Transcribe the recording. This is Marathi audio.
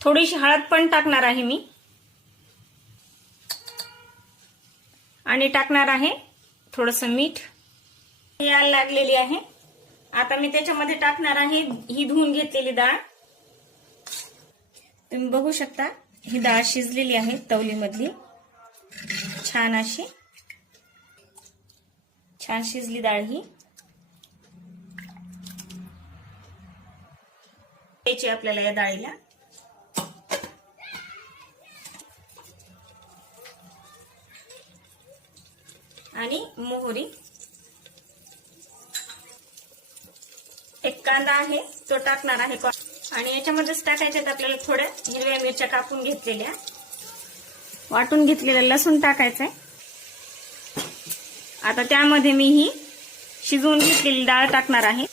थोडीशी हळद पण टाकणार आहे मी आणि टाकणार आहे थोडंसं मीठ. यायला लागलेली आहे. आता मी त्याच्यामध्ये टाकणार आहे ही धुवून घेतलेली डाळ. तुम्ही बघू शकता ही डाळ शिजलेली आहे तवलीमधली. छान अशी छान शिजली डाळ ही. द्यायची आपल्याला या डाळीला. आणि मोहरी, एक कांदा आहे तो टाकणार आहे आणि याच्यामध्येच टाकायच्यात आपल्याला थोड्या हिरव्या मिरच्या कापून घेतलेल्या. वाटून घेतलेलं लसूण टाकायचंय. आता त्यामध्ये मी ही शिजवून घेतलेली डाळ टाकणार आहे.